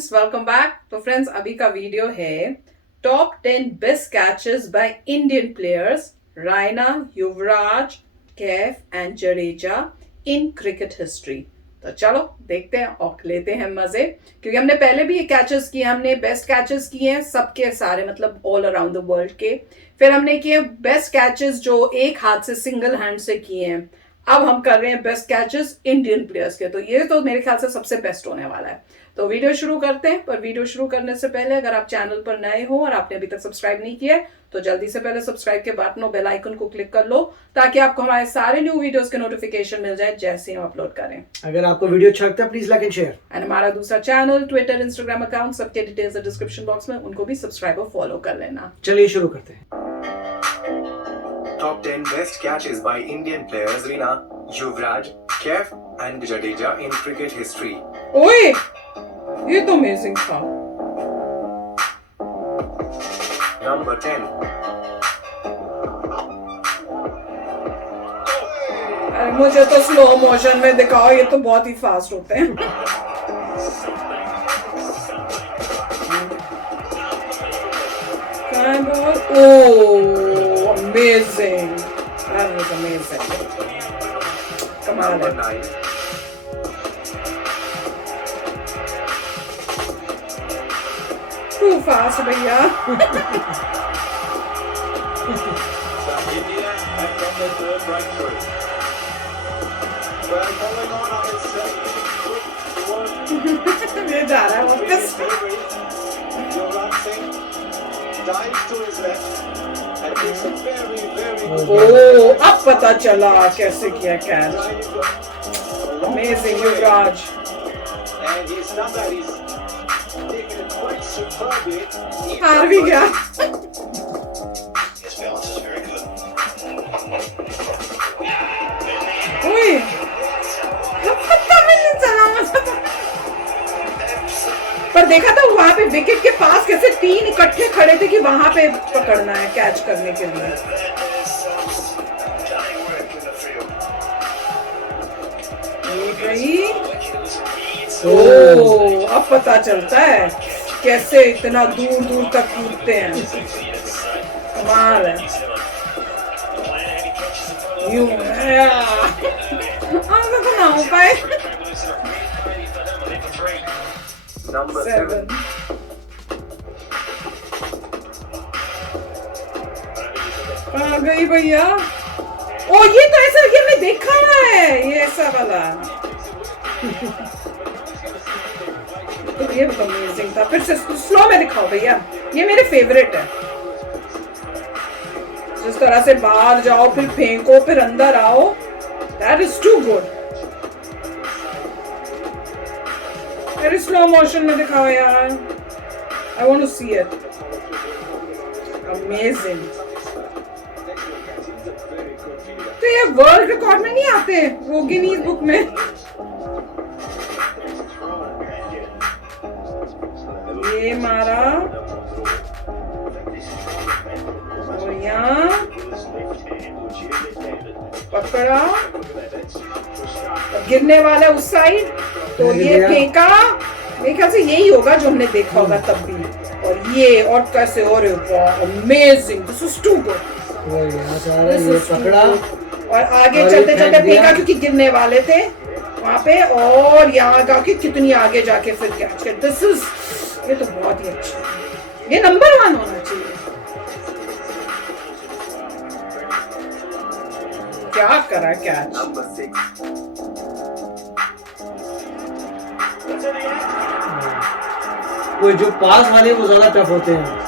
Friends, welcome back. तो friends, अभी का वीडियो है top 10 best catches by Indian players Raina, Yuvraj, Kaif and Jadeja in cricket history. तो चलो देखते हैं और लेते हैं मजे, क्योंकि हमने पहले भी ये कैचेस किए, हमने बेस्ट कैचेस किए हैं सबके सारे, मतलब ऑल अराउंड द वर्ल्ड के। फिर हमने किए बेस्ट कैचेस जो एक हाथ से सिंगल हैंड से किए हैं। अब हम कर रहे हैं बेस्ट कैचेस इंडियन प्लेयर्स के। तो ये तो मेरे ख्याल से सबसे बेस्ट होने वाला है। तो वीडियो शुरू करते हैं, पर वीडियो शुरू करने से पहले अगर आप चैनल पर नए हो और आपने अभी तक सब्सक्राइब नहीं किया है तो जल्दी से पहले सब्सक्राइब के बटन और बेल आइकन को क्लिक कर लो, ताकि आपको हमारे सारे न्यू वीडियोस के नोटिफिकेशन मिल जाए जैसे हम अपलोड करें। अगर आपको वीडियो अच्छा लगता है please like and share. And हमारा दूसरा चैनल, ट्विटर, इंस्टाग्राम अकाउंट, सबके डिटेल्स डिस्क्रिप्शन बॉक्स में, उनको भी सब्सक्राइब और फॉलो कर लेना। चलिए शुरू करते हैं। Top 10 best catches by Indian players Rina, Yuvraj, Kef and Jadeja in cricket history. ओए, ये तो अमेजिंग था। Number 10. अरे मुझे तो स्लो मोशन में दिखाओ, ये तो बहुत ही फास्ट होते हैं। Oh, amazing. That was amazing. कमाल Number है। 9. Too fast भैया। India have got their third breakthrough. Well, following on its good work. ये जा रहा है वापस। Yuvraj Singh dives to his left and takes a very, very good ओह, अब पता चला कैसे किया catch. Amazing, Yuvraj. and he's done that. He's taken it quite superbly. हार भी गया। His balance is very good. ओए, पता भी नहीं चला मुझे। पर देखा था वहां पे विकेट के पास कैसे तीन इकट्ठे खड़े थे कि वहां पे पकड़ना है कैच करने के लिए। ये गई। ओह, अब पता चलता है कैसे इतना दूर दूर तक कूदते हैं। कमाल है। यूं तो ना हो पाए। Number 7. आ गई भैया। ओ, ये तो ऐसा, ये मैं देखा हुआ है, ये ऐसा वाला। तो ये तो अमेजिंग था। फिर से स्लो में दिखाओ भैया, ये मेरे फेवरेट है। जिस तरह से बाहर जाओ फिर फेंको फिर अंदर आओ, दैट इज टू गुड। अरे स्लो मोशन में दिखाओ यार, I want to see it. Amazing. तो ये वर्ल्ड रिकॉर्ड में नहीं आते वो गिनीज बुक में? ये मारा और यहाँ पकड़ा, गिरने वाला उस साइड, तो ये फेंका। मेरे ख्याल से यही होगा जो हमने देखा होगा तब भी। और ये और कैसे हो रहे हो, amazing, this is too good. ये पकड़ा और आगे चलते चलते फेंका क्योंकि गिरने वाले थे वहां पे, और यहाँ जाके कितनी आगे जाके फिर कैच कर। दिस इज, ये तो बहुत ही अच्छा है। ये नंबर 1 होना चाहिए। क्या करा कैच। Number 6. वो जो पास वाले वो ज्यादा टफ होते हैं।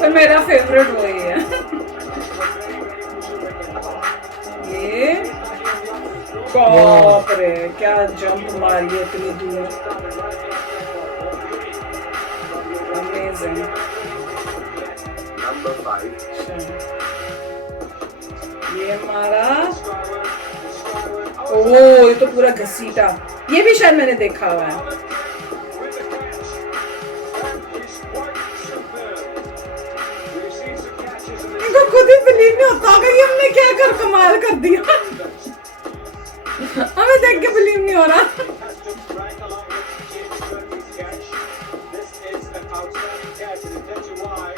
तो मेरा फेवरेट वही है। ये बाप रे, क्या जंप मारी है इतनी दूर। अमेजिंग। Number 5. ये हमारा, ओह, ये तो पूरा घसीटा। ये भी शायद मैंने देखा हुआ है। इनको खुद ही बिलीव नहीं होता कि हमने क्या कर कमाल कर दिया। हमें देख के बिलीव नहीं हो रहा। has to rank along with James Kirby's catch. This is an outstanding catch, and it tells you why.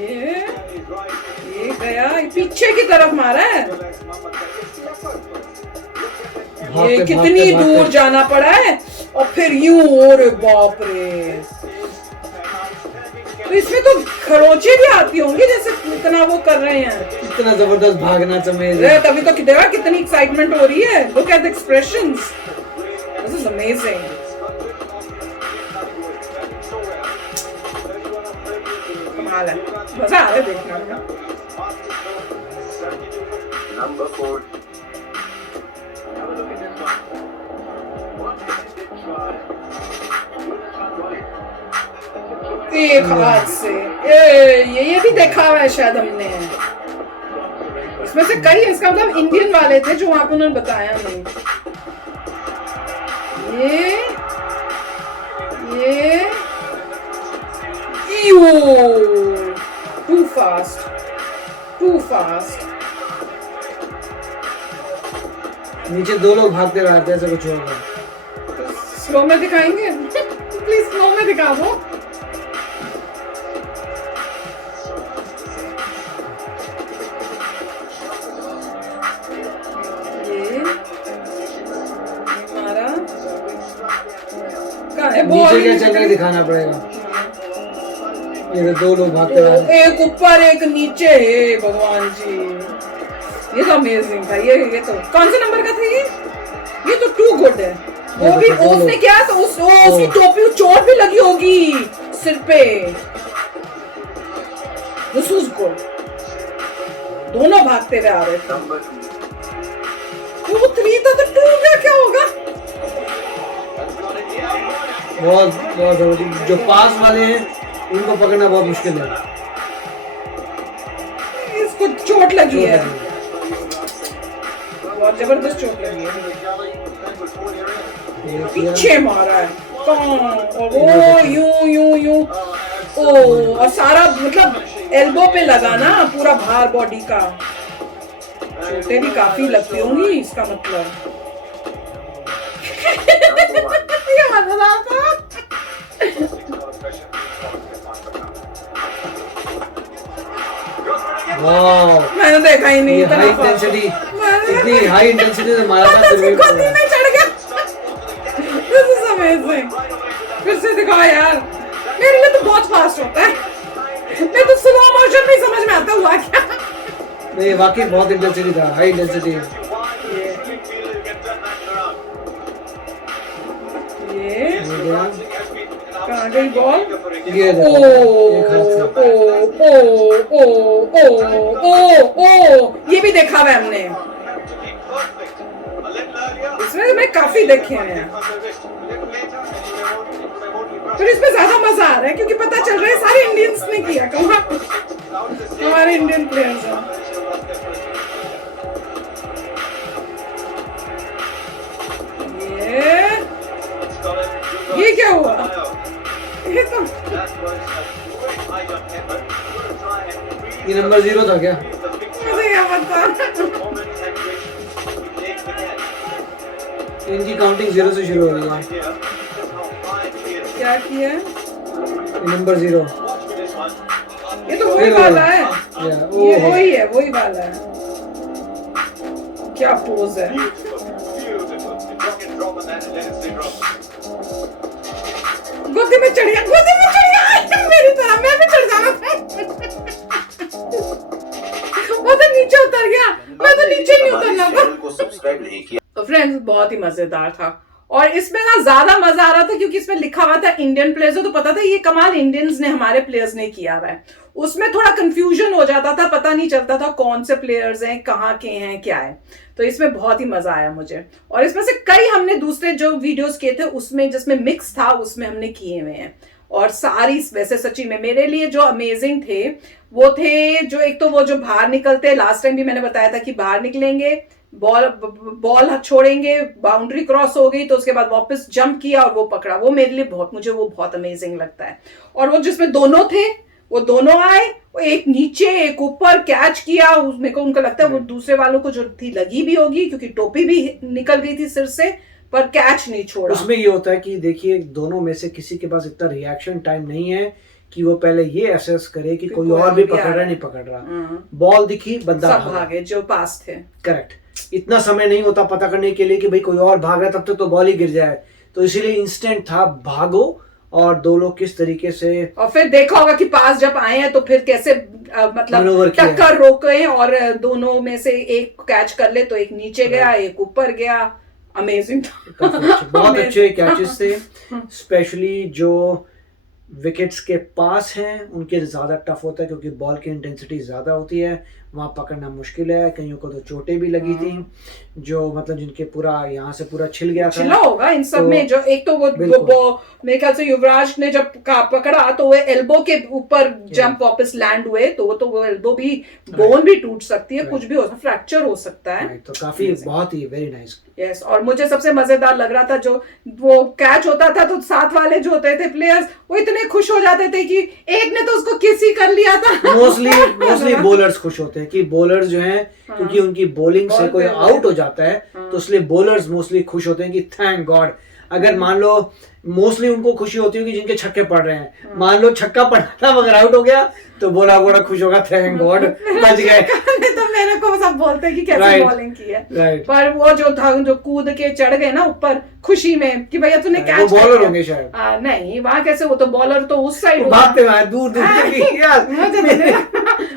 ये That is right. ये गया, पीछे की तरफ मारा है। Relax, Mama, it's the effort first. Look at it. ये भागते, कितनी भागते, दूर भागते। जाना पड़ा है और फिर यूं, अरे बाप रे। तो इसमें तो खरोंचे भी आती होंगी जैसे इतना वो कर रहे हैं। इतना जबरदस्त भागना चमेल। अरे तभी तो देखा कितनी एक्साइटमेंट हो रही है। Look at the expressions, this is amazing. कमाल है, मजा आ रहा है देखने में। Number 4. Have a look at this one. What did it try? एक हाथ से ये भी देखा हुआ है शायद हमने। इसमें से कई, इसका मतलब इंडियन वाले थे जो वहां पे उन्होंने बताया नहीं। ये टू फास्ट। नीचे 2 लोग भागते रहते हैं, ऐसा कुछ होगा। स्लो में दिखाएंगे प्लीज, स्लो में दिखा दो। ये हमारा कहाँ है नीचे बॉल? क्या चल रहा है दिखाना पड़ेगा। ये 2 लोग भागते रह रहे हैं। एक ऊपर एक नीचे है, भगवान जी। ये तो अमेजिंग था। ये तो कौन से नंबर का था ये तो टू गुड है। वो भी उसने क्या तो उसकी टोपी चोट भी लगी होगी सिर पे। This was good. दोनों भागते हुए आ रहे थे। Number 2. वो 3 था तो 2 का क्या होगा? बहुत बहुत जो पास वाले हैं उनको पकड़ना बहुत मुश्किल है। इसको चोट लगी है, बहुत जबरदस्त चोट लगी है। पीछे मारा है और वो यूं और सारा मतलब एल्बो पे लगा ना पूरा भार बॉडी का। चोटें भी काफी लगती होंगी इसका मतलब। ये मजेदार था। वाह, मैंने देखा ही नहीं ये इतना हाई फास्ट। इंटेंसिटी, इतनी हाई इंटेंसिटी से मारा था, फिर भी गोदी में चढ़ गया। This is amazing। फिर से दिखाओ यार, मेरे लिए तो बहुत फास्ट होता है। मैं तो स्लो मोशन नहीं समझ में आता हुआ क्या। नहीं, वाकई बहुत इंटेंसिटी था, हाई इंटेंसिटी। ये कहाँ गई बॉल? ये ओ एक हाथ से। ओ ये भी देखा हुआ है हमने। इसमें मैं काफी देखे हैं। फिर इसमें ज्यादा मजा आ रहा है क्योंकि पता चल रहा है सारे इंडियंस ने किया। हमारे इंडियन प्लेयर्स हैं। ये क्या हुआ? ये तो ये नंबर 0 था क्या? मुझे क्या पता। इनकी काउंटिंग 0 से शुरू हो रही है। क्या किया? ये नंबर 0। ये तो वही वाला है। ये ओह, वही वाला है। क्या पोज है। गोदी में चढ़ गया मेरी तरह। मैं भी चढ़ जाना था। वो तो नीचे उतर गया, मैं तो नीचे नहीं उतरना था। चैनल को सब्सक्राइब नहीं किया तो फ्रेंड्स बहुत ही मजेदार था और इसमें ना ज्यादा मजा आ रहा था क्योंकि इसमें लिखा हुआ था इंडियन प्लेयर्स, तो पता था ये कमाल इंडियंस ने हमारे प्लेयर्स ने किया हुआ है। उसमें थोड़ा कंफ्यूजन हो जाता था, पता नहीं चलता था कौन से प्लेयर्स हैं, कहाँ के हैं, क्या है। तो इसमें बहुत ही मजा आया मुझे। और इसमें से कई हमने दूसरे जो वीडियोस किए थे उसमें जिसमें मिक्स था उसमें हमने किए हुए हैं। और सारी वैसे सच्ची में मेरे लिए जो अमेजिंग थे वो थे जो एक तो वो जो बाहर निकलते, लास्ट टाइम भी मैंने बताया था कि बाहर निकलेंगे, बॉल छोड़ेंगे, बाउंड्री क्रॉस हो गई तो उसके बाद वापस जंप किया और वो पकड़ा। वो मेरे लिए मुझे वो बहुत अमेजिंग लगता है। और वो जिसमें दोनों थे वो दोनों आए, वो एक नीचे एक ऊपर कैच किया, उसमें को उनको लगता है वो दूसरे वालों को जो थी लगी भी होगी क्योंकि टोपी भी निकल गई थी सिर से, पर कैच नहीं छोड़ा। उसमें ये होता है कि देखिए दोनों में से किसी के पास इतना रिएक्शन टाइम नहीं है कि वो पहले ये असेस करे कि कोई और भी पकड़ रहा नहीं पकड़ रहा। बॉल दिखी, बंदा सब भागे जो पास थे। करेक्ट, इतना समय नहीं होता पता करने के लिए कि भाई कोई और भाग रहा है, तब तक तो बॉल ही गिर जाए। तो इसीलिए इंस्टेंट था, भागो और दो लोग किस तरीके से, और फिर देखा होगा कि पास जब आए हैं तो फिर कैसे मतलब टक्कर रोके और दोनों में से एक कैच कर ले तो एक नीचे गया, एक ऊपर गया। अमेजिंग था। बहुत अच्छे कैचेस थे, स्पेशली जो विकेट्स के पास हैं उनके ज़्यादा टफ होता है क्योंकि बॉल की इंटेंसिटी ज़्यादा होती है, वहाँ पकड़ना मुश्किल है। कईयों को तो चोटें भी लगी थी, जो मतलब जिनके पूरा यहाँ से पूरा छिल गया था। छिला होगा इन सब में, जो एक तो वो मेरे ख्याल से युवराज ने जब पकड़ा तो वो एल्बो के ऊपर जंप वापस लैंड हुए, तो वो एल्बो भी, बोन भी टूट सकती है, कुछ भी हो सकता है, फ्रैक्चर हो सकता है। तो काफी बहुत ही वेरी नाइस। यस, और मुझे सबसे मजेदार लग रहा था जो वो कैच होता था तो साथ वाले जो होते थे प्लेयर्स वो इतने खुश हो जाते थे कि एक ने तो उसको किस ही कर लिया था। मोस्टली बॉलर्स खुश होते हैं कि बॉलर्स जो हैं क्योंकि उनकी बॉलिंग से कोई आउट हो जाता है तो इसलिए बॉलर्स मोस्टली खुश होते हैं कि थैंक गॉड। अगर मान लो मोस्टली उनको खुशी होती होगी जिनके छक्के पड़ रहे हैं, मान लो छक्का पड़ा था मगर आउट हो गया तो बड़ा खुश होगा, थैंक गॉड बच गए। तो मेरे को सब बोलते हैं कि कैसे बॉलिंग की है, पर वो जो था जो कूद के चढ़ गए ना ऊपर खुशी में कि भैया तूने कैच किया। बॉलर होंगे शायद। नहीं, वहां कैसे, वो तो बॉलर तो उस साइड भागते हुए दूर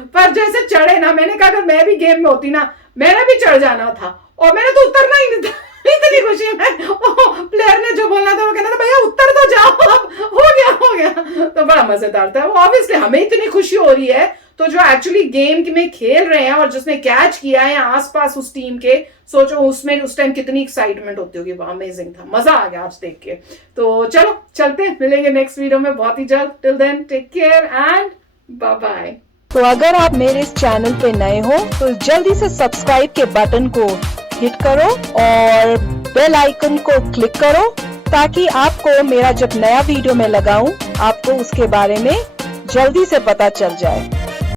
पर जैसे चढ़े ना, मैंने कहा अगर मैं भी गेम में होती ना मेरा भी चढ़ जाना था, और मैंने तो उतरना ही नहीं था। इतनी खुशी में प्लेयर ने जो बोलना था वो कहना था भैया उत्तर तो जाओ, अब हो गया। तो बड़ा मजेदार था। ऑब्वियसली हमें इतनी खुशी हो रही है तो जो एक्चुअली गेम में खेल रहे हैं और जिसने कैच किया है आसपास उस टीम के, सोचो उसमें उस टाइम कितनी एक्साइटमेंट होती होगी। अमेजिंग था, मजा आ गया आज देख के। तो चलो चलते हैं, मिलेंगे नेक्स्ट वीडियो में बहुत ही जल्द। Till then take care and bye bye. तो अगर आप मेरे इस चैनल पे नए हो तो जल्दी से सब्सक्राइब के बटन को हिट करो और बेल आइकन को क्लिक करो ताकि आपको मेरा जब नया वीडियो मैं लगाऊं आपको उसके बारे में जल्दी से पता चल जाए।